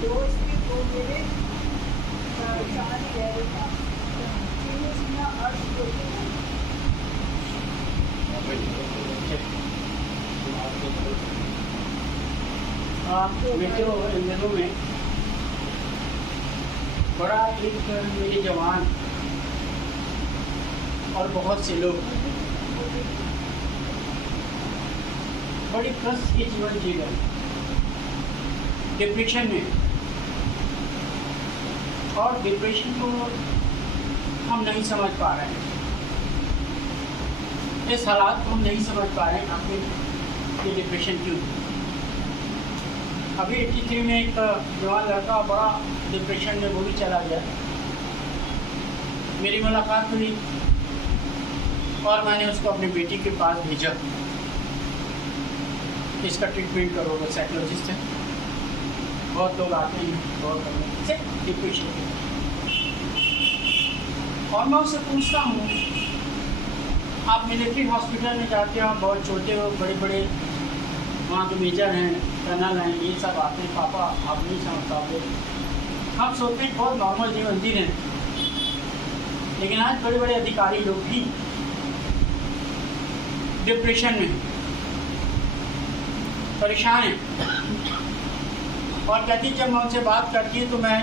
दोस्त भी वो मेरे चार गहरे था अर्थ मित्रों, इन दिनों में बड़ा एक मेरे जवान और बहुत से लोग बड़ी कष्ट के जीवन जी रहे, डिप्रेशन में। और डिप्रेशन को हम नहीं समझ पा रहे हैं, इस हालात को हम नहीं समझ पा रहे हैं आखिर ये डिप्रेशन क्यों। अभी 83 में एक जवान लड़का बड़ा डिप्रेशन में वो भी चला गया। मेरी मुलाकात हुई और मैंने उसको अपनी बेटी के पास भेजा, इसका ट्रीटमेंट करो। वो साइकोलॉजिस्ट है, बहुत लोग आते हैं बहुत से डिप्रेशन के। और मैं उससे पूछता हूँ, आप मिलिट्री हॉस्पिटल में जाते हो, बहुत छोटे हो, बड़े बड़े वहाँ के मेजर हैं, कर्नल हैं, ये सब आते हैं, पापा आप नहीं समझ पाते। हम सोचते हैं बहुत नॉर्मल जीवन जी रहे हैं, लेकिन आज बड़े बड़े अधिकारी लोग भी डिप्रेशन में परेशान हैं। और कहती जब मैं उनसे बात करती हूँ तो मैं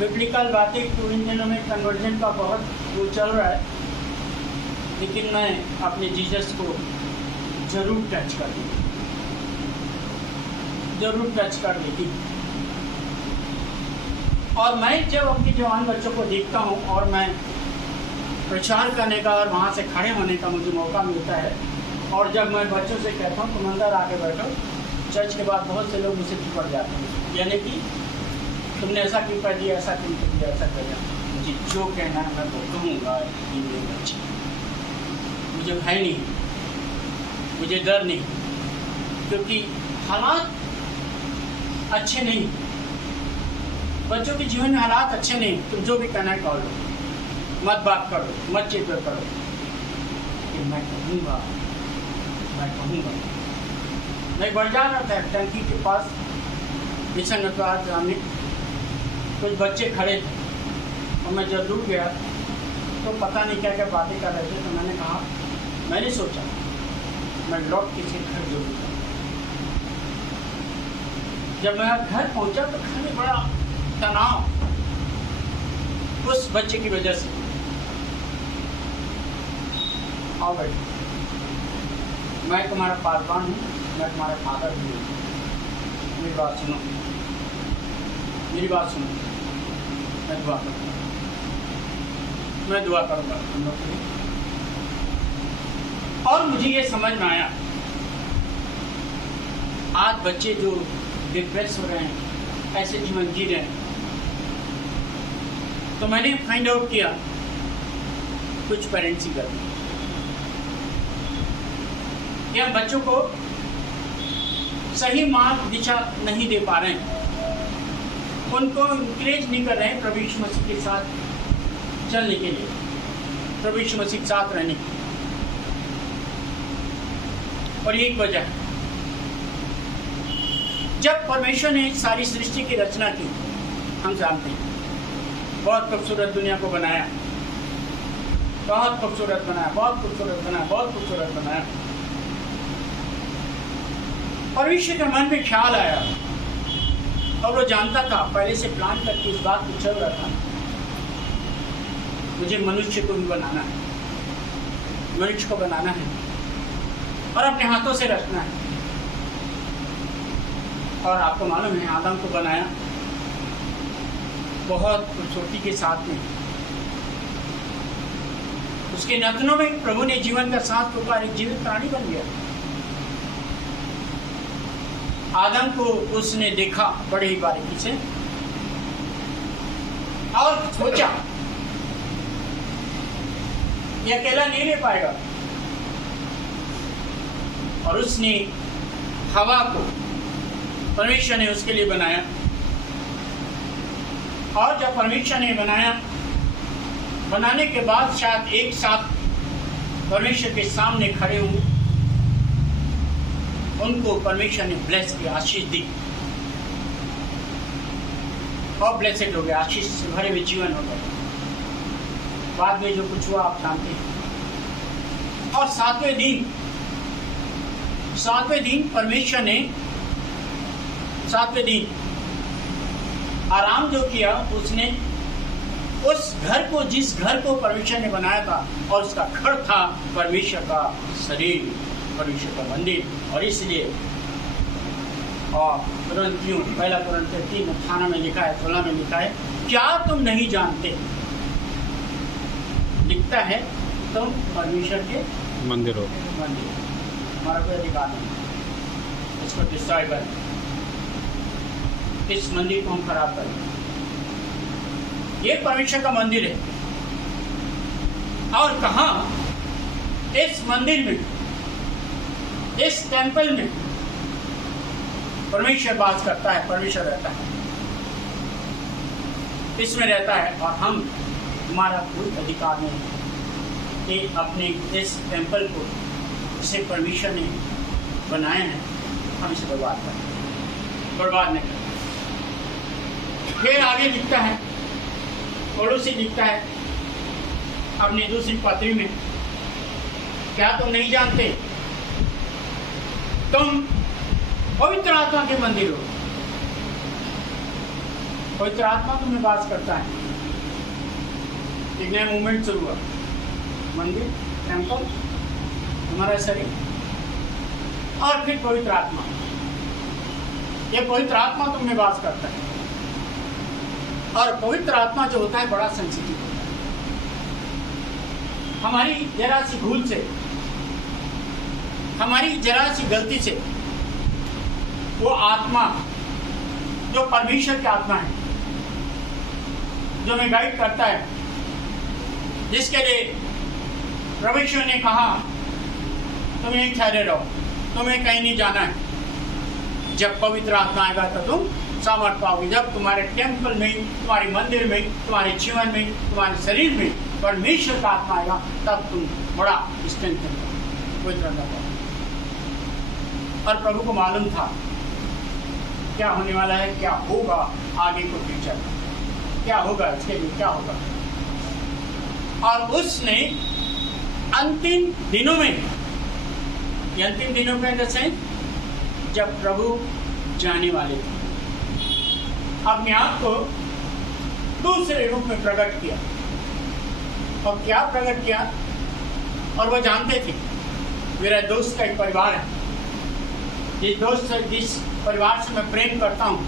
बिब्लिकल बातें, तो इन दिनों में कन्वर्जन का बहुत वो चल रहा है, लेकिन मैं अपने जीसस को जरूर टच कर दूँ, जरूर टच कर लेती। और मैं जब अपने जवान बच्चों को देखता हूँ और मैं प्रचार करने का और वहाँ से खड़े होने का मुझे मौका मिलता है, और जब मैं बच्चों से कहता हूँ तुम अंदर आके बैठो, चर्च के बाद बहुत से लोग मुझसे चिपट जाते हैं, यानी कि तुमने ऐसा क्यों कर दिया, ऐसा क्यों कर दिया, ऐसा कर दिया। मुझे जो कहना है मैं वो कहूँगा। मेरे बच्चे, मुझे भय नहीं, मुझे डर नहीं, क्योंकि हालात अच्छे नहीं, बच्चों के जीवन में हालात अच्छे नहीं। तुम जो भी कहना है कह लो, मत बात करो, मत चित्र करो, कि मैं कहूँगा, मैं कहूँगा। मैं बढ़ जा रहा था टंकी के पास, मिशन नटवार सामने कुछ बच्चे खड़े थे, और मैं जब दूर गया तो पता नहीं क्या क्या बातें कर रहे थे। तो मैंने कहा, मैंने सोचा मैं लौट के घर जरूर जाऊँ। जब मैं घर पहुंचा तो घर में बड़ा तनाव उस बच्चे की वजह से। आओ बैठो, मैं तुम्हारा पासवान हूँ, मैं तुम्हारा फादर भी हूँ। मेरी बात सुनो, मेरी बात सुनो। मैं दुआ करूँगा, मैं दुआ करूँगा तुम लोग के लिए। और मुझे ये समझ में आया, आज बच्चे जो डिप्रेस हो रहे हैं, ऐसे जीवन जी रहे हैं, तो मैंने फाइंड आउट किया कुछ पेरेंट्स ही करते हैं। या बच्चों को सही मार्ग दिशा नहीं दे पा रहे हैं, उनको इंकरेज नहीं कर रहे हैं प्रभु यीशु मसीह के साथ चलने के लिए, प्रभु यीशु मसीह के साथ रहने की। और एक वजह है, जब परमेश्वर ने सारी सृष्टि की रचना की, हम जानते हैं, बहुत खूबसूरत दुनिया को बनाया, बहुत खूबसूरत बनाया, बहुत खूबसूरत बनाया, बहुत खूबसूरत बनाया। परमेश्वर के मन में ख्याल आया, और वो जानता था, पहले से प्लान करके इस बात को चल रहा था, मुझे मनुष्य को भी बनाना है, मनुष्य को बनाना है और अपने हाथों से रखना है। और आपको मालूम है, आदम को बनाया बहुत खूबसूरती के साथ में, उसके नथनों में प्रभु ने जीवन का सांस फूंका, एक जीवित प्राणी बन गया। आदम को उसने देखा बड़े ही बारीकी से और सोचा ये अकेला नहीं रह पाएगा, और उसने हवा को परमेश्वर ने उसके लिए बनाया। और जब परमेश्वर ने बनाया, बनाने के बाद शायद एक साथ परमेश्वर के सामने खड़े हों, उन उनको परमेश्वर ने ब्लेस किया, आशीष दी और ब्लेसेड हो गए, आशीष से भरे हुए जीवन हो गए। बाद में जो कुछ हुआ आप जानते हैं। और सातवें दिन परमेश्वर ने सातवें दिन आराम जो किया, उसने उस घर को, जिस घर को परमेश्वर ने बनाया था, और उसका घर था परमेश्वर का शरीर, परमेश्वर का मंदिर। और इसलिए और कुरिन्थियों, पहला कुरिन्थियों 3:18 में लिखा है, 16 में लिखा है, क्या तुम नहीं जानते, लिखता है, तुम परमेश्वर के मंदिर हो। हमारा कोई अधिकार नहीं इसको डिस्ट्रॉय करें, इस मंदिर को हम खराब करें। ये परमेश्वर का मंदिर है। और कहाँ? इस मंदिर में, इस टेंपल में परमेश्वर वास करता है, परमेश्वर रहता है, इसमें रहता है। और हम, हमारा कोई अधिकार नहीं कि अपने इस टेंपल को, जिसे परमेश्वर ने बनाया है, हम इसे बर्बाद करें, बर्बाद नहीं करें। फिर आगे लिखता है, पौलुस लिखता है अपनी दूसरी पत्री में, क्या तुम नहीं जानते, तुम पवित्र आत्मा के मंदिर हो, पवित्र आत्मा तुम्हें वास करता है। एक नया मूवमेंट शुरू हुआ, मंदिर, टेंपल, हमारा शरीर, और फिर पवित्र आत्मा। ये पवित्र आत्मा तुम्हें वास करता है। और पवित्र आत्मा जो होता है बड़ा सेंसिटिव होता है। हमारी जरा सी भूल से, हमारी जरा सी गलती से वो आत्मा जो परमेश्वर की आत्मा है, जो हमें गाइड करता है, जिसके लिए परमेश्वर ने कहा तुम यहीं ठहरे रहो, तुम्हें कहीं नहीं जाना है। जब पवित्र आत्मा आएगा तो तुम सामर्थ पाओगे। जब तुम्हारे टेंपल में, तुम्हारे मंदिर में, तुम्हारे जीवन में, तुम्हारे शरीर में परमेश्वर का आत्मा आएगा, तब तुम बड़ा स्ट्रेंथ पवित्र पाओगे। और प्रभु को मालूम था क्या होने वाला है, क्या होगा आगे को फ्यूचर में, क्या होगा इसके लिए, क्या होगा। और उसने अंतिम दिनों में, ये अंतिम दिनों में जैसे जब प्रभु जाने वाले थे, अपने आप को दूसरे रूप में प्रकट किया। और क्या प्रकट किया? और वो जानते थे मेरा दोस्त का एक परिवार है, जिस परिवार से मैं प्रेम करता हूँ,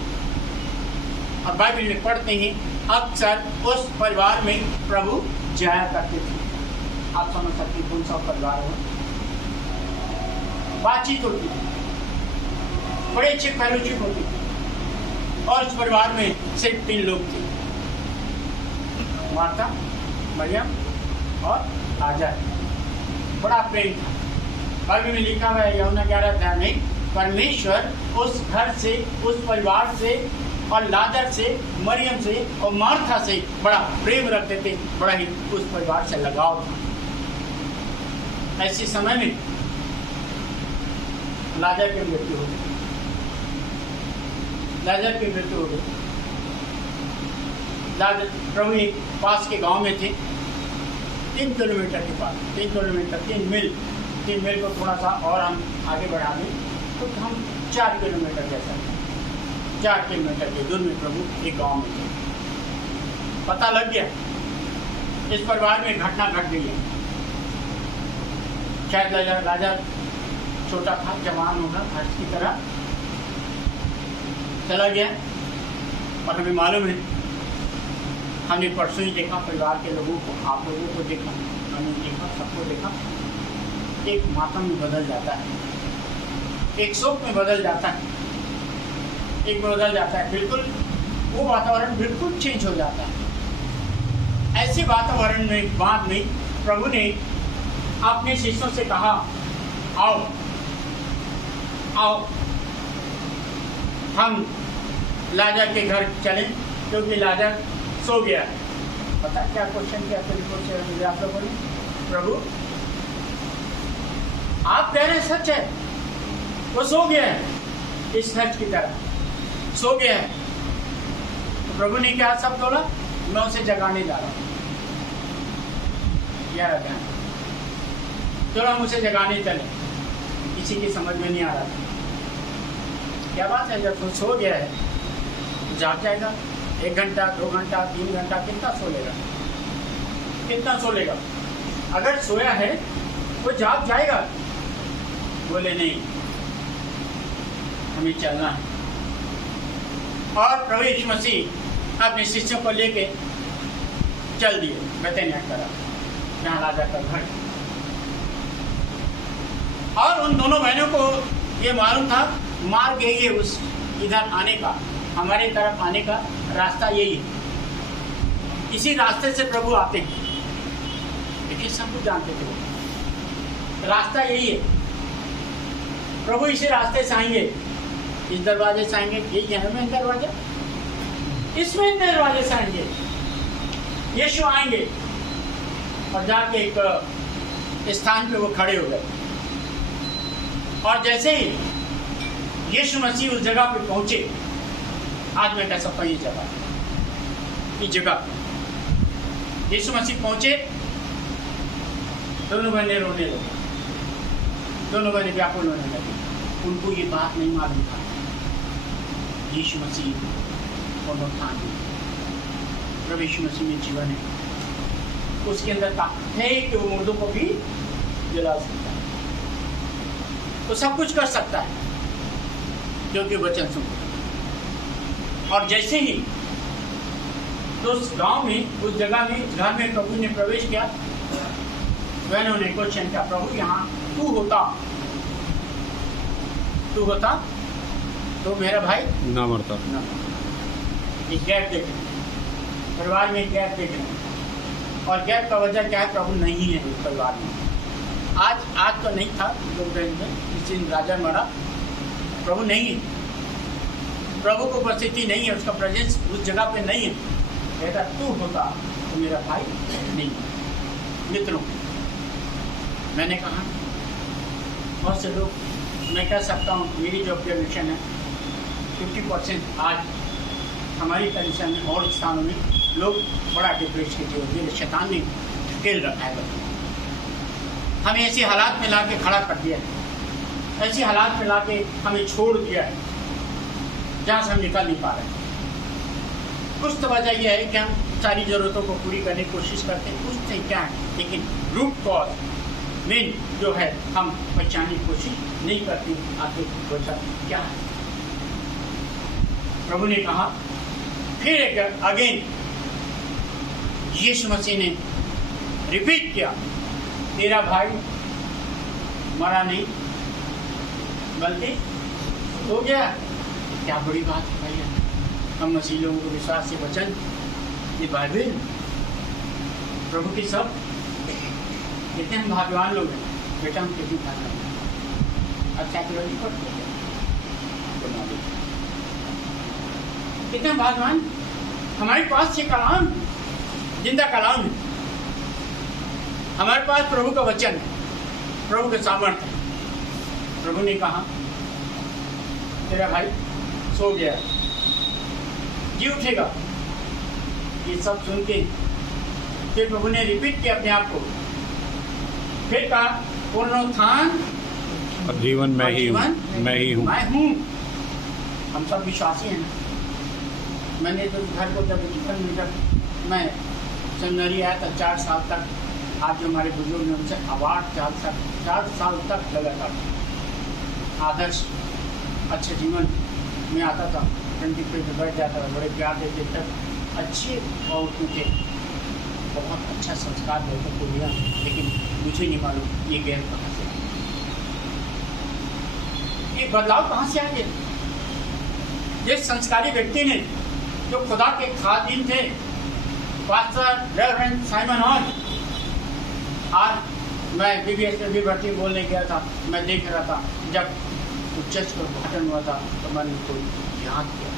और बाइबल में पढ़ते हैं अक्सर उस परिवार में प्रभु जाया करते थे। आप समझ सकते कौन सा परिवार हो। बातचीत होती थी, बड़े अच्छे फेलोशिप होती थी। और उस परिवार में सिर्फ 3 लोग थे, मार्था, मरियम और लाजर। बड़ा प्रेम था। बाइबल में लिखा हुआ है यूहन्ना 11 में, परमेश्वर उस घर से, उस परिवार से, और लाजर से, मरियम से और मार्था से बड़ा प्रेम रखते थे, बड़ा ही उस परिवार से लगाव था। ऐसे समय में लाजर की मृत्यु हो गई, लाजर की मृत्यु हो गई। लाजर प्रभु एक पास के गांव में थे, 3 किलोमीटर के पास, 3 किलोमीटर, 3 मील को थोड़ा सा और हम आगे बढ़ा दें तो हम 4 किलोमीटर जैसा, 4 किलोमीटर के दूर में प्रभु एक गांव में थे। पता लग गया इस परिवार में घटना घट गई है। शायद लाजर छोटा था, जवान होगा, हर्ष की तरह चला गया। और हमें मालूम है, हमने परसों ही देखा परिवार के लोगों को, आप लोगों को देखा, मैंने देखा, सबको देखा, एक मातम में बदल जाता है, एक शोक में बदल जाता है, एक में बदल जाता है, बिल्कुल वो वातावरण बिल्कुल चेंज हो जाता है। ऐसे वातावरण में बाद में प्रभु ने अपने शिष्यों से कहा, आओ आओ हम लाजर के घर चलें, क्योंकि लाजर सो गया है। पता क्या क्वेश्चन किया मुझे आप लोगों ने? प्रभु आप कह रहे हैं सच है, वो सो गया है, इस खर्च की तरह सो गया है। तो प्रभु ने क्या सब बोला, मैं उसे जगाने जा रहा हूँ। यार ध्यान, चलो हम उसे जगाने चले। किसी की समझ में नहीं आ रहा था क्या बात है, जब वो सो गया है तो जाग जाएगा। 1 घंटा 2 घंटा 3 घंटा कितना सो लेगा, कितना सो लेगा? अगर सोया है वो जाग जाएगा। बोले नहीं, हमें चलना है। और प्रभु यीशु मसीह अपने शिष्यों को लेके चल दिए बेतनिया की तरफ, जहाँ राजा का घर। और उन दोनों बहनों को ये मालूम था मार्ग यही है, उस इधर आने का, हमारे तरफ आने का रास्ता यही है। इसी रास्ते से प्रभु आते हैं, लेकिन सब कुछ जानते थे वो रास्ता यही है। प्रभु इसी रास्ते से आएंगे, इस दरवाजे से आएंगे। यही है मेन दरवाजा, इसमें दरवाजे से आएंगे। यीशु आएंगे और जाके एक स्थान पे वो खड़े हो गए। और जैसे ही यीशु मसीह उस जगह पे पहुंचे, आज मैं कह सकता हूँ ये जगह यीशु मसीह पहुंचे, दोनों बहनें रोने लगे, दोनों बहनें व्याकुल होने लगी। उनको ये बात नहीं मालूम था यीशु मसीह पुनरुत्थान है, प्रभु यीशु मसीह में जीवन है। उसके अंदर ताकत है कि वो मुर्दों को भी जला सकता है, तो सब कुछ कर सकता है क्योंकि वचन सुनता। और जैसे ही तो उस गांव में, उस जगह में, उस घर में प्रभु ने प्रवेश किया, मैंने उन्हें क्वेश्चन किया, प्रभु यहाँ तू होता तो मेरा भाई ना मरता। एक गैप देख रहे, परिवार में एक गैप देख रहे। और गैप का वजह क्या है? प्रभु नहीं है उस परिवार में। आज तो नहीं था, इस दिन राजा मरा, प्रभु नहीं है, प्रभु को उपस्थिति नहीं है, उसका प्रेजेंस उस जगह पे नहीं है। कहता तू होता तो मेरा भाई नहीं। मित्रों, मैंने कहा बहुत से लोग, मैं कह सकता हूँ मेरी जो ऑब्जर्वेशन है 50% आज हमारी कंडीशन में और स्थानों में लोग बड़ा डिप्रेस के जीवन, शैतान ने ढकेल रखा है। हमें ऐसे हालात में ला के खड़ा कर दिया है, ऐसे हालात में ला के हमें छोड़ दिया है जहाँ से हम निकल नहीं पा रहे। कुछ तो वजह यह है कि हम सारी ज़रूरतों को पूरी करने की कोशिश करते हैं, कुछ नहीं क्या है, लेकिन रूट कॉज मेन जो है हम पहचानने की कोशिश नहीं करते। आखिर वजह क्या है? प्रभु ने कहा फिर एक अगेन, यीशु मसीह ने रिपीट किया, तेरा भाई मरा नहीं बल्कि हो गया। क्या बड़ी बात है भैया, हम मसीह लोगों को विश्वास से वचन, ये बाइबल, प्रभु की सब, कितने हम भाग्यवान लोग हैं। बेटा हम कितनी भाग्यवान हैं, अच्छा साइकोलॉजी पढ़ते हैं, कितने भाग्यवान, हमारे पास ये कलाम, जिंदा कलाम है, हमारे पास प्रभु का वचन है, प्रभु का सामर्थ्य है। प्रभु ने कहा तेरा भाई सो गया, जी उठेगा। ये सब सुन के फिर प्रभु ने रिपीट किया अपने आप को, फिर कहा पुनरुत्थान और जीवन मैं ही हूँ, मैं हूँ। हम सब विश्वासी हैं। मैंने तो घर को जब मैं सेमिनरी आया था 4 साल तक, आज जो हमारे बुजुर्ग ने उनसे अवार्ड 4 साल तक लगातार आदर्श अच्छे जीवन में आता था, 20 पे बैठ जाता था, बड़े प्यार देते तक अच्छे और उनके बहुत अच्छा संस्कार लोगों को मिला। लेकिन मुझे नहीं मालूम ये गैर कहाँ से, ये बदलाव कहाँ से आ गया। जिस संस्कारी व्यक्ति ने, जो खुदा के खादिम थे, पास्टर रेवरेंड साइमन हॉल, आज मैं BBS में भी भर्ती बोलने गया था, मैं देख रहा था जब चर्च का उद्घाटन हुआ था तो मैंने उसको याद किया।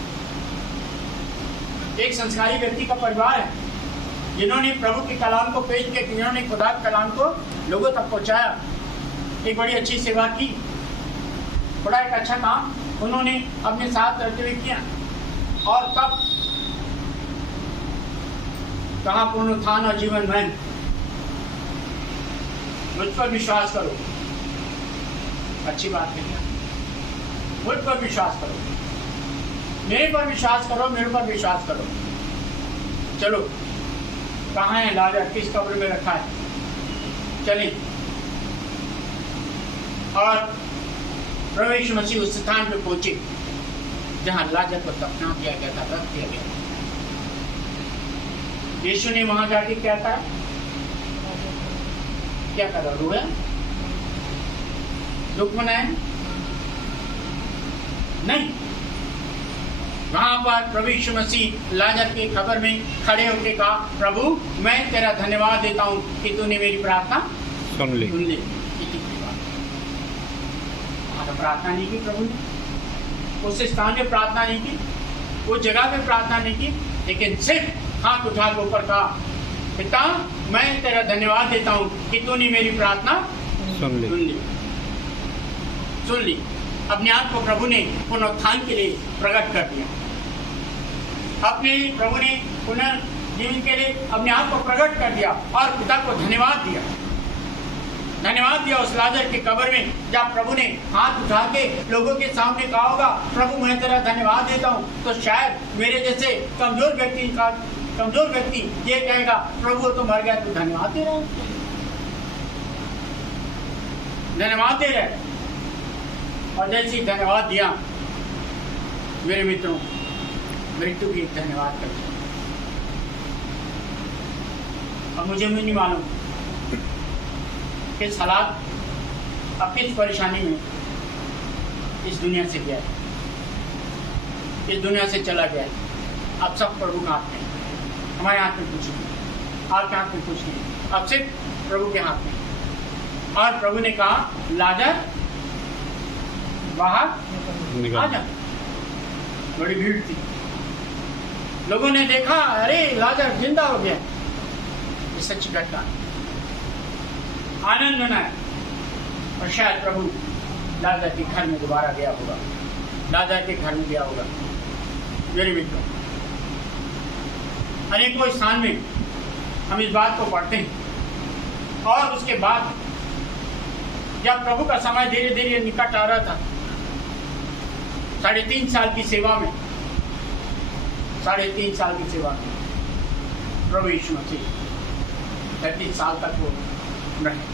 एक संस्कारी व्यक्ति का परिवार है जिन्होंने प्रभु के कलाम को पेश किया, जिन्होंने खुदा के कलाम को लोगों तक पहुंचाया, एक बड़ी अच्छी सेवा की। बड़ा एक अच्छा काम उन्होंने अपने साथ रहते हुए किया। और तब कहा पुनरुत्थान और जीवन में मुझ पर विश्वास करो। अच्छी बात है, मुझ पर विश्वास करो, मेरे पर विश्वास करो, मेरे पर विश्वास करो। चलो, कहाँ है लाजर, किस कब्र में रखा है, चलिए। और प्रभु यीशु मसीह उस स्थान पे पहुंचे जहां लाजर को दफना किया गया था, रख दिया गया। यीशु ने वहां जाके क्या करा? क्या करा? रोया, दुख मनाया? नहीं। वहां पर प्रभु यीशु मसीह लाजर की खबर में खड़े होकर कहा, प्रभु मैं तेरा धन्यवाद देता हूं कि तूने मेरी प्रार्थना सुन ली। वहां तो प्रार्थना नहीं की प्रभु ने, उस स्थान में प्रार्थना नहीं की, उस जगह पे प्रार्थना नहीं की, लेकिन सिर्फ हाथ उठा के ऊपर कहा, पिता मैं तेरा धन्यवाद देता हूं कि तूने मेरी प्रार्थना सुन ली। अपने आप को प्रभु ने पुनरुत्थान के लिए प्रकट कर दिया। अपने प्रभु ने पुनर्जीवन के लिए अपने आप को प्रकट कर दिया और पिता को धन्यवाद दिया। धन्यवाद दिया उस लाजर की कब्र में, जब प्रभु ने हाथ उठा के लोगों के सामने कहा होगा, प्रभु मैं तेरा धन्यवाद देता हूँ, तो शायद मेरे जैसे कमजोर व्यक्ति ये कहेगा, प्रभु तो मर गया, तू धन्यवाद दे रहा है, धन्यवाद दे रहा है। और जैसे ही धन्यवाद दिया, मेरे मित्रों, मृत्यु भी एक धन्यवाद करते। अब मुझे नहीं मालूम किस हालात, अब किस परेशानी में इस दुनिया से गया है, इस दुनिया से चला गया है। अब सब प्रभु के हाथ में, हमारे हाथ में कुछ नहीं, आपके हाथ में कुछ नहीं, अब सिर्फ प्रभु के हाथ में। और प्रभु ने कहा, लाजर बाहर आ जा। बड़ी भीड़ थी, लोगों ने देखा, अरे लाजर जिंदा हो गया। ये सच्ची घटना, आनंद मनाया। और शायद प्रभु लाजर के घर में दोबारा गया होगा, लाजर के घर में गया होगा। मेरे मित्रों, अनेकों स्थान में हम इस बात को पढ़ते हैं। और उसके बाद जब प्रभु का समय धीरे धीरे निकट आ रहा था, 3.5 साल की सेवा में, 3.5 साल की सेवा में प्रभु यीशु मसीह 33 साल तक वो रहे।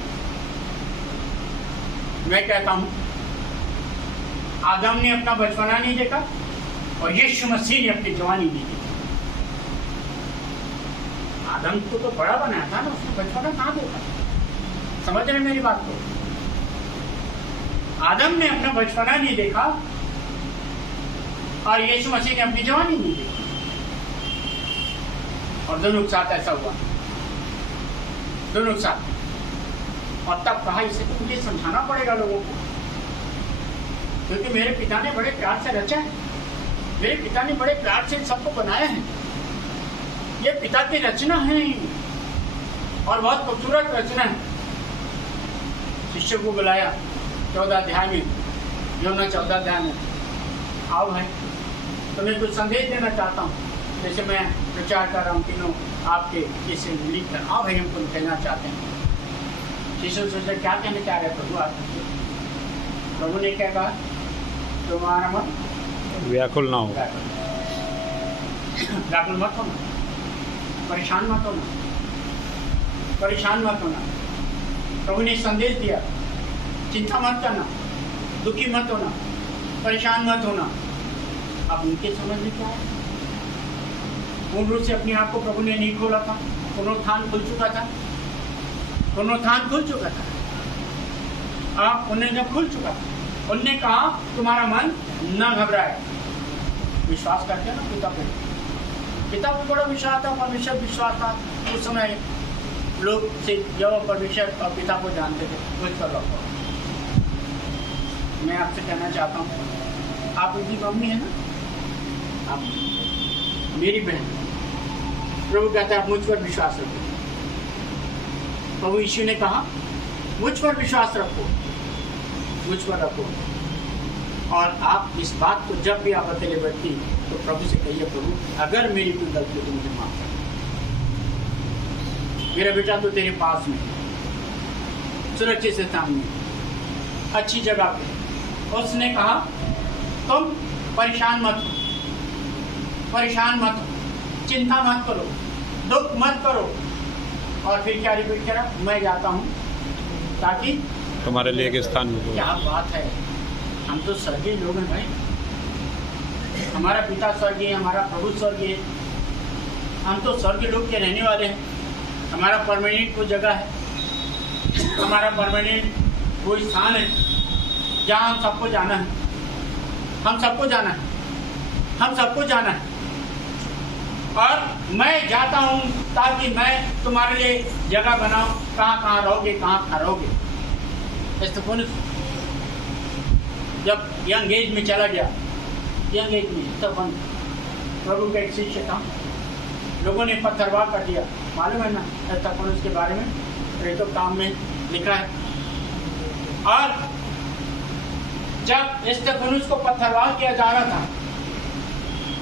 मैं कहता हूं, आदम ने अपना बचपना नहीं देखा और यीशु मसीह ने अपनी जवानी नहीं देखी। आदम को तो बड़ा बनाया था ना, उसने बचपना कहाँ देखा? समझ रहे मेरी बात को? आदम ने अपना बचपना नहीं देखा और यीशु मसीह ने अपनी जवानी नहीं देखी। और दोनों के साथ ऐसा हुआ, दोनों के साथ। और तब कहा, इसे तो मुझे समझाना पड़ेगा लोगों को, क्योंकि मेरे पिता ने बड़े प्यार से रचा है, मेरे पिता ने बड़े प्यार से सबको बनाया है। ये पिता की रचना है और बहुत खूबसूरत रचना है। शिष्य को बुलाया 14 अध्याय में, यूहन्ना 14 अध्याय में, आओ भाई तुम्हें कुछ संदेश देना चाहता हूँ, जैसे मैं प्रचार कर रहा हूँ, तीनों आपके इसे लिख कर आओ भाई, हम कुछ कहना चाहते हैं। शिष्य सोचे क्या कहना चाह रहे प्रभु आप? प्रभु ने क्या कहा, तुम्हारा मन व्याकुल ना हो, व्याकुल मत होना, परेशान मत होना, परेशान मत होना। प्रभु ने संदेश दिया, चिंता मत करना, दुखी मत होना, परेशान मत होना। अब उनके समझ में क्या है? पूर्ण रूप से अपने आप को प्रभु ने नहीं खोला था, पुनरुत्थान खुल चुका था, पुनरुत्थान खुल चुका था। आप उन्हें जब खुल चुका था, उनने कहा तुम्हारा मन न घबराए, विश्वास करते ना पिता पे। पिता को बड़ा विश्वास था, परमेश्वर विश्वास था। उस समय लोग सिर्फ जब परमेश्वर और पिता को जानते थे, कुछ कर रहा। मैं आपसे कहना चाहता हूँ, आप उनकी मम्मी है ना, आप मेरी बहन। प्रभु कहता है, मुझ पर विश्वास रखो। प्रभु यीशु ने कहा, मुझ पर विश्वास रखो, मुझ पर रखो। और आप इस बात को जब भी आप अकेले बैठती तो प्रभु से कहिए, प्रभु अगर मेरी कोई गलती है तो मुझे माफ कर, मेरा बेटा तो तेरे पास में सुरक्षित स्थान में अच्छी जगह पे। उसने कहा तुम परेशान मत हो, चिंता मत करो, दुख मत करो। और फिर क्या रिपीट करा, मैं जाता हूँ ताकि तुम्हारे लिए एक स्थान मिले। क्या बात है, हम तो स्वर्गीय लोग हैं भाई, हमारा पिता स्वर्गीय, हमारा प्रभु स्वर्गीय, हम तो स्वर्गीय लोग के रहने वाले हैं। हमारा परमानेंट कोई जगह है, हमारा परमानेंट कोई स्थान है जहाँ हम सबको जाना है, हम सबको जाना है। और मैं जाता हूँ ताकि मैं तुम्हारे लिए जगह बनाऊँ, कहाँ रहोगे। स्तिफनुस जब यंग एज में चला गया, स्तिफनुस प्रभु का एक शिष्य था, लोगों ने पत्थरवाह कर दिया, मालूम है ना स्तिफनुस के बारे में, प्रेरितों के काम में लिखा है। और जब स्तिफनुस को पत्थरवाह किया जा रहा था,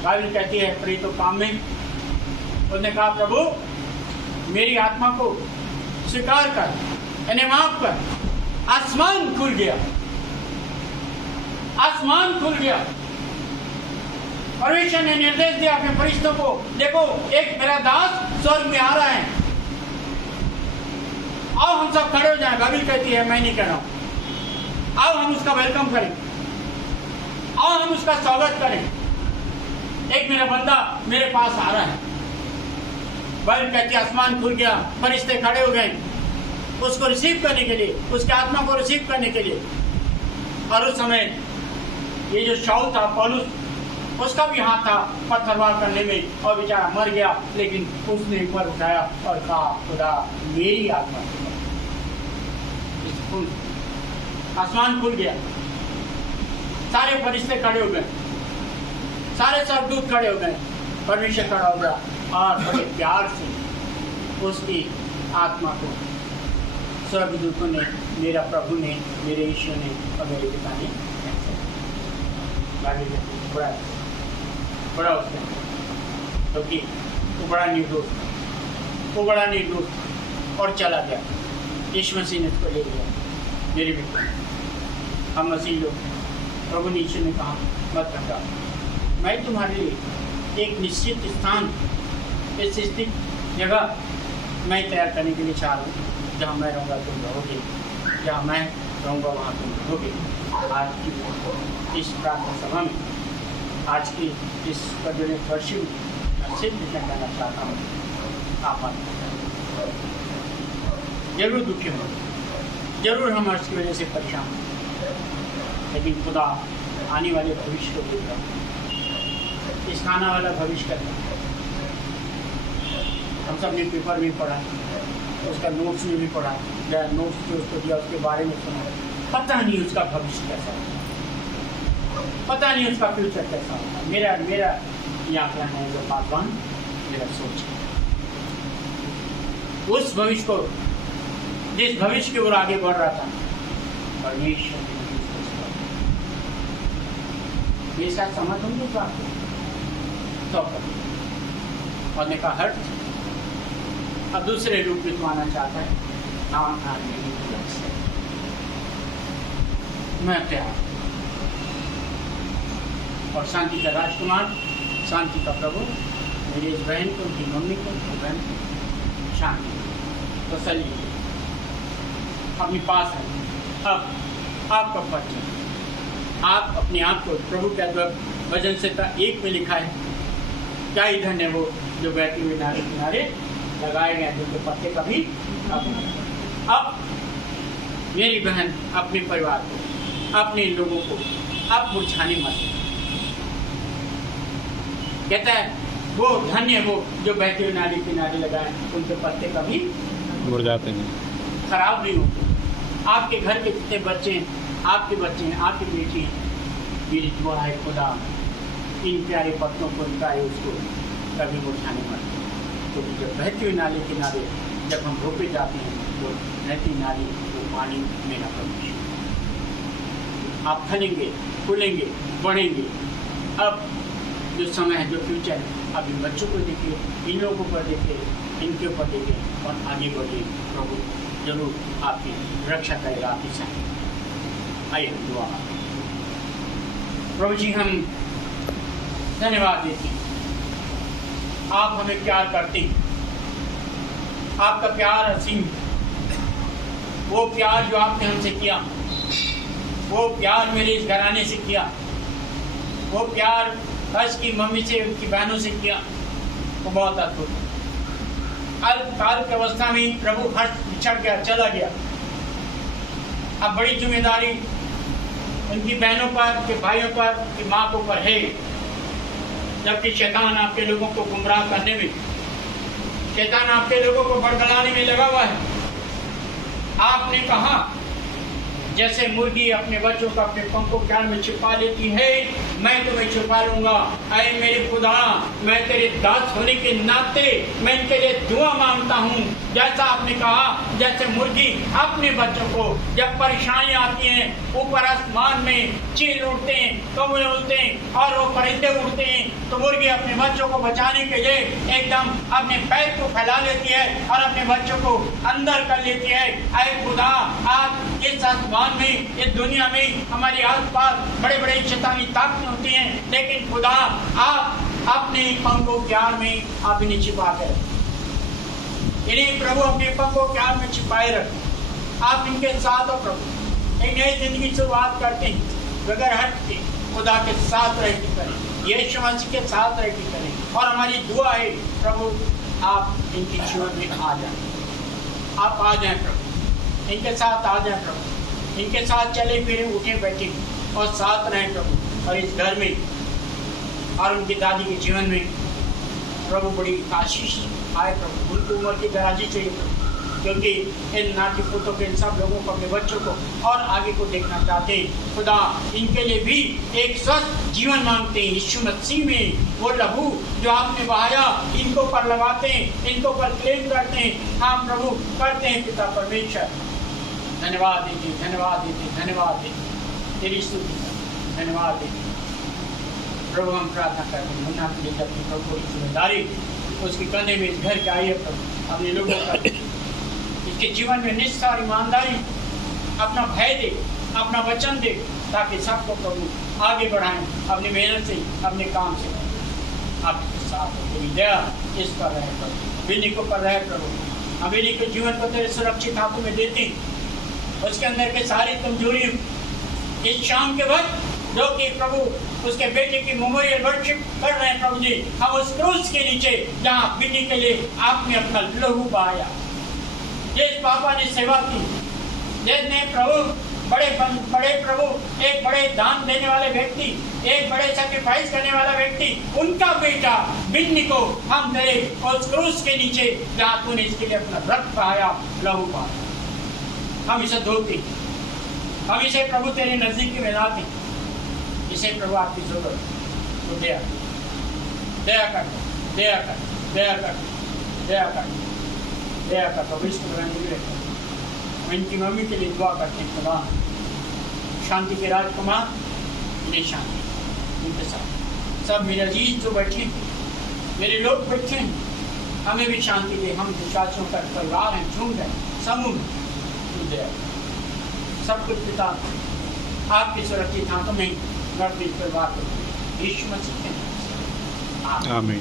बाइबल कहती है प्रेरितों के काम में, उसने कहा, प्रभु मेरी आत्मा को स्वीकार कर, इन्हें माफ कर। आसमान खुल गया। परमेश्वर ने निर्देश दिया अपने फरिश्तों को, देखो एक मेरा दास स्वर्ग में आ रहा है, आओ हम सब खड़े हो जाएं। बाइबल कहती है, मैं नहीं कह रहा हूं, आओ हम उसका वेलकम करें, आओ हम उसका स्वागत करें। एक मेरा बंदा मेरे पास आ रहा है। बाइबल कहती है आसमान खुल गया, फरिश्ते खड़े हो गए उसको रिसीव करने के लिए, उसके आत्मा को रिसीव करने के लिए। और उस समय ये जो शाऊल था, पौलुस, उसका भी हाथ था पत्थरवाह करने में, और बेचारा मर गया, लेकिन उसने ऊपर उठाया और कहा, खुदा मेरी आत्मा। आसमान खुल गया, सारे फरिश्ते खड़े हो गए, सारे स्वर्गदूत खड़े हो गए, परमेश्वर खड़ा हो गया और बड़े प्यार से उसकी आत्मा को स्वर्गदूतों ने, मेरा प्रभु ने, मेरे ईश्वर ने और मेरे पिता ने बड़ा उसने, क्योंकि वो बड़ा निर्दोष और चला गया। यीशु मसीह ने उसको ले लिया। मेरे बेटे, हम मसीह लोग, प्रभु ने, ईश्वर ने कहा, मत घबराओ, मैं तुम्हारे लिए एक निश्चित स्थान, एक स्थित जगह मैं तैयार करने के लिए चाह रहा हूँ। जहाँ मैं रहूँगा तुम रहोगे, जहाँ मैं रहूँगा वहाँ तुम रहोगे। आज की इस प्रार्थना सभा में, आज की इस कदर वर्षिप मैं सिर्फ इतना कहना चाहता हूँ, आप जरूर दुखी होंगे, जरूर हम इसकी वजह से परेशान हैं, लेकिन खुदा आने वाले भविष्य को देख रहा है, इस आने वाला भविष्य का हम सब ने पेपर में पढ़ा, उसका नोट्स में भी पढ़ा, या नोट्स जो उसको दिया उसके बारे में सुना। पता नहीं उसका भविष्य कैसा होगा, पता नहीं उसका फ्यूचर कैसा होगा। मेरा यहाँ कहना है जो बागवान, मेरा सोच है उस भविष्य को, जिस भविष्य की ओर आगे बढ़ रहा था, परमेश्वर मेरे साथ समझ होंगे तो आपको तो और ने कहा हट, अब दूसरे रूप में आना चाहता है, मैं तैयार और शांति का राजकुमार, शांति का प्रभु, मेरी इस बहन को, उनकी मम्मी को, उनकी बहन को शांति तसल्ली अपने पास है। अब आपका फर्ज है, आप अपने आप को प्रभु के द्वारा भजन से 1 में लिखा है, क्या ही धन्य वो जो बहती हुई नारे किनारे लगाए गए, जिनके पत्ते कभी अब मेरी बहन अपने परिवार को, अपने लोगों को अब मुरझाने मत। कहता है वो धन्य वो जो बहती हुई नाली किनारे लगाए, उनके पत्ते कभी मुरझाते नहीं, खराब नहीं होते। आपके घर के जितने बच्चे हैं, आपके बच्चे हैं, आपकी बेटी हैं, मेरी दुआ है खुदा इन प्यारे पत्तों को, इनका उसको कभी मुरझाने मत। तो जब बहती हुई नाली किनारे जब हम रोपे जाते हैं, वो बहती नाली, वो पानी मेरा परमेश्वर, आप फलेंगे, फूलेंगे, बढ़ेंगे। अब जो समय है, जो फ्यूचर है, अब इन बच्चों को देखिए, इन लोगों पर देखिए, इनके ऊपर देखिए और आगे बढ़िए। प्रभु जरूर आपकी रक्षा करेगा, आपकी सहायता। आइए हम दुआ मांगें। प्रभु जी, हम धन्यवाद देते हैं, आप हमें प्यार करते हैं। आपका प्यार असीम, वो प्यार जो आपने हमसे किया, वो प्यार मेरे इस घराने से किया, वो प्यार हर्ष की मम्मी से, उनकी बहनों से किया, वो बहुत अद्भुत है। अल्पकाल की अवस्था में प्रभु हर्ष बिछड़ गया, चला गया। अब बड़ी जिम्मेदारी उनकी बहनों पर, उनके भाइयों पर, उनकी माँ के ऊपर है। जबकि शैतान आपके लोगों को गुमराह करने में, शैतान आपके लोगों को बड़बड़ाने में लगा हुआ है। आपने कहा, जैसे मुर्गी अपने बच्चों को अपने पंखों के में छिपा लेती है, मैं तुम्हें छिपा लूंगा। अरे मेरे खुदा, मैं तेरे दास होने के नाते मैं इनके लिए दुआ मांगता हूँ। जैसा आपने कहा, जैसे मुर्गी अपने बच्चों को जब परेशानियाँ आती हैं, ऊपर आसमान में चील उड़ते हैं, कौवे उड़ते हैं और वो परिंदे उड़ते हैं, तो मुर्गी अपने बच्चों को बचाने के लिए एकदम अपने पैर को फैला लेती है और अपने बच्चों को अंदर कर लेती है। अरे खुदा, आज इस आसमान में, इस दुनिया में हमारे आसपास बड़े बड़े शैतानी ताकतें होती हैं, लेकिन खुदा आप अपने पंखों के आड़ में आप इन्हें छिपा कर, इन्हें प्रभु अपने पंखों के आड़ में छिपाए रखें। आप इनके साथ हो प्रभु, एक नई जिंदगी शुरुआत करते हैं बगैर हट के, खुदा के साथ रह के करें, यीशु मसीह के साथ रह के करें। और हमारी दुआ है प्रभु, आप इनके जीवन में आ जाएं, आप आ जाएं प्रभु, इनके साथ आ जाएं प्रभु, इनके साथ चले फिरे, उठे बैठे और साथ रहें प्रभु। और इस घर में और उनकी दादी के जीवन में प्रभु बड़ी आशीष आए प्रभु। उनको उम्र की दराजी चाहिए प्रभु, क्योंकि इन नाती पुतों के, इन सब लोगों को, अपने बच्चों को और आगे को देखना चाहते हैं। खुदा इनके लिए भी एक स्वस्थ जीवन मांगते हैं। यीशु मसीह में वो लहू जो आपने बहाया, इनको पर लगाते हैं, इनको पर क्लेम करते हैं। हाँ प्रभु, करते हैं पिता परमेश्वर। धन्यवाद दीजिए, धन्यवाद दीजिए, धन्यवाद दीजिए, तेरी स्तुति, धन्यवाद दीजिए प्रभु। हम प्रार्थना करते हैं, मुन्ना के लिए अपनी प्रभु की जिम्मेदारी उसके कंधे में इस घर के आइए प्रभु, अपने लोगों का इसके जीवन में निष्ठा और ईमानदारी, अपना भय दे, अपना वचन दे, ताकि सबको प्रभु आगे बढ़ाएं अपनी मेहनत से, अपने काम से। आपके साथ तेरी दया इस पर रहे प्रभु, बिन्नी को पर रहे प्रभु। हम बिन्नी के जीवन को तेरे सुरक्षित हाथों में देते हैं। उसके अंदर के सारी कमजोरी इस शाम के वक्त, जो कि प्रभु उसके बेटे की मेमोरियल वर्शिप कर रहे हैं प्रभु जी, हम उस क्रूस के नीचे जहाँ बिन्नी के लिए आपने अपना लहू बहाया, जिस पापा ने सेवा की, जिसने प्रभु बड़े प्रभु एक बड़े दान देने वाले व्यक्ति, एक बड़े सैक्रिफाइस करने वाला व्यक्ति, उनका बेटा बिन्नी को हम तेरे उस क्रूस के नीचे जहाँ तूने इसके लिए अपना रक्त बहाया, लहू बहाया, हम इसे धोते, हम इसे प्रभु तेरे नजदीक में लाते। इसे प्रभु आपकी जरूरत तो दया दया कर, दया कर, दया कर, दया कर, दया कर प्रभु। इसको हम इनकी मम्मी के लिए दुआ करते हैं। खुदा शांति के राजकुमार, इन्हें शांति, उनके साथ सब मेरे अजीज जो बैठे, मेरे लोग बैठे हैं, हमें भी शांति दे। हम विश्वासियों का परिवार हैं, झुंड है, समूह, दया सब कुछ पिता आपकी सुरक्षित हाथों में घर परिवार को यीशु मसीह के नाम से आमीन।